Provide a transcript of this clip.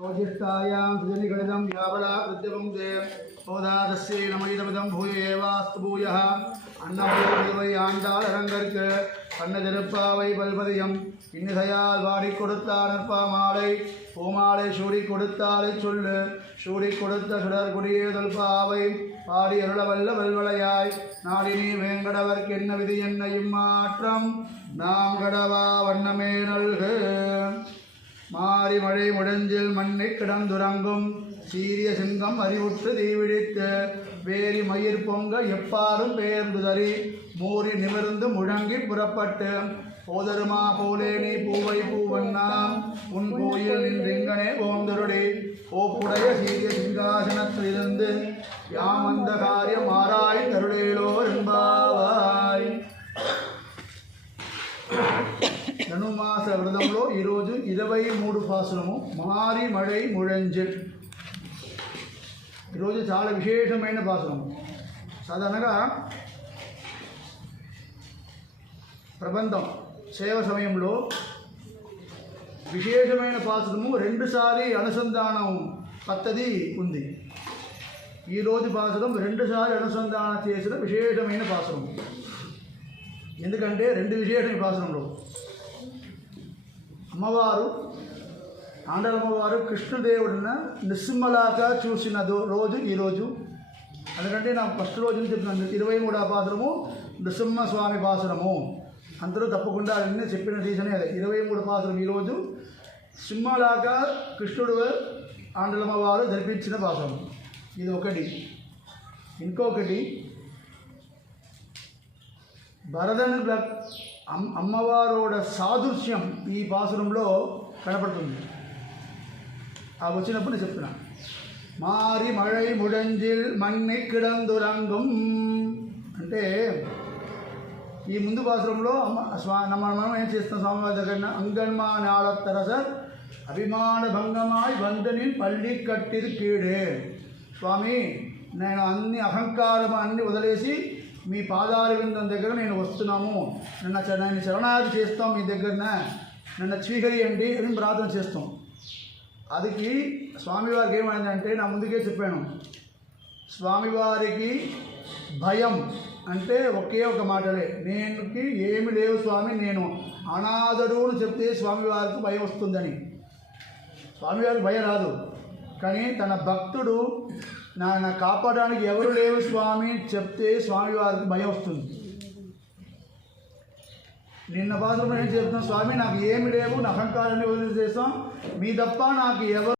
ज्येष्ठायां सुजनिगणितं यावला कृत्यवंशे ओदादस्यै नमयितमिदं भूय एवास्तु भूयः अन्नवै आண்டாளரங்கற்கு கண்ணதிருப்பாவை பல்பதியம் இன்னிசையால் வாடி கொடுத்தார் நற்பாமாலை பூமாலை சூடி கொடுத்தாலை சொல்லு சூடி கொடுத்த சுடர் குடியேதல் பாவை பாடி அருளவல்ல வல்வளையாய் நாடினி வேங்கடவர்க்கு என்ன விதி என்ன இம்மாற்றம் நாம் கடவா வண்ணமே நல்கு மாறி மழை முடஞ்சில் மண்ணை கிடந்துறங்கும் சீரிய சிங்கம் அறிவுற்று தீவிடித்து வேரி மயிர் பொங்க எப்பாரும் பெயர்ந்துதறி மூறி நிமிர்ந்து முழங்கி புறப்பட்டு போதருமா போலே நீ பூவை பூவண்ணாம் உன் கோயில் நின்றெங்கனே ஓந்தருடி ஓப்புடைய சீரிய சிங்காசனத்திலிருந்து யாமந்த காரியம் ஆராய் தருளேலோ என்பாவாய். ధనుమాస వ్రతంలో ఈరోజు 23 పాసురము మారి మழై ముళంజిల్. ఈరోజు చాలా విశేషమైన పాసురము. సాధారణంగా ప్రబంధం సేవ సమయంలో విశేషమైన పాసురము 2 సారి అనుసంధానం పద్ధతి ఉంది. ఈరోజు పాసురం 2 సారి అనుసంధానం చేసిన విశేషమైన పాసురం. ఎందుకంటే 2 విశేషమైన పాసురంలో అమ్మవారు ఆండాళమ్మవారు కృష్ణదేవుడిని నిస్సిమ్మలాగా చూసిన రోజు ఈరోజు. ఎందుకంటే నాకు ఫస్ట్ రోజు చెప్తున్నాను 23వ పాసురము నృసింహస్వామి పాసురము. అందరూ తప్పకుండా అన్నీ చెప్పిన రీజనే అదే. 23 పాసురం ఈరోజు సింహలాగా కృష్ణుడు ఆండాళమ్మవారు జరిపించిన పాసురం. ఇది ఒకటి. ఇంకొకటి భరతన్ అమ్మవారోడ సాదృశ్యం ఈ పాసురంలో కనపడుతుంది. ఆ వచ్చినప్పుడు నేను చెప్తున్నా. మారి మழை ముడంజిల్ మన్ని కిడందురంగం అంటే ఈ ముందు పాసురంలో మనం ఏం చేస్తాం స్వామివారి దగ్గర అంగన్మా నాళత్తరసర్ అభిమాన భంగమాయ్ వందనిన్ పల్లి కట్టిరు కీడే. స్వామి నేను అన్ని అహంకారం అన్ని వదిలేసి మీ పాదాల విందం దగ్గర నేను వస్తున్నాము, నన్ను శరణాగతి చేస్తాం, మీ దగ్గరన నన్ను స్వీకరియండి అని ప్రార్థన చేస్తాం. అదికి స్వామివారికి ఏమైందంటే నా ముందుకే చెప్పాను, స్వామివారికి భయం అంటే ఒకే ఒక మాటలే, నేనుకి ఏమి లేవు స్వామి, నేను అనాథడు అని చెప్తే స్వామివారికి భయం వస్తుందని. స్వామివారికి భయం రాదు, కానీ తన భక్తుడు నన్ను కాపాడడానికి ఎవరు లేవు స్వామి చెప్తే స్వామివారికి భయం వస్తుంది. నిన్న పాత్ర ఏం చెప్తున్నాం, స్వామి నాకు ఏమి లేవు, నా అహంకారాన్ని వదిలి చేస్తాం, మీ తప్ప నాకు ఎవరు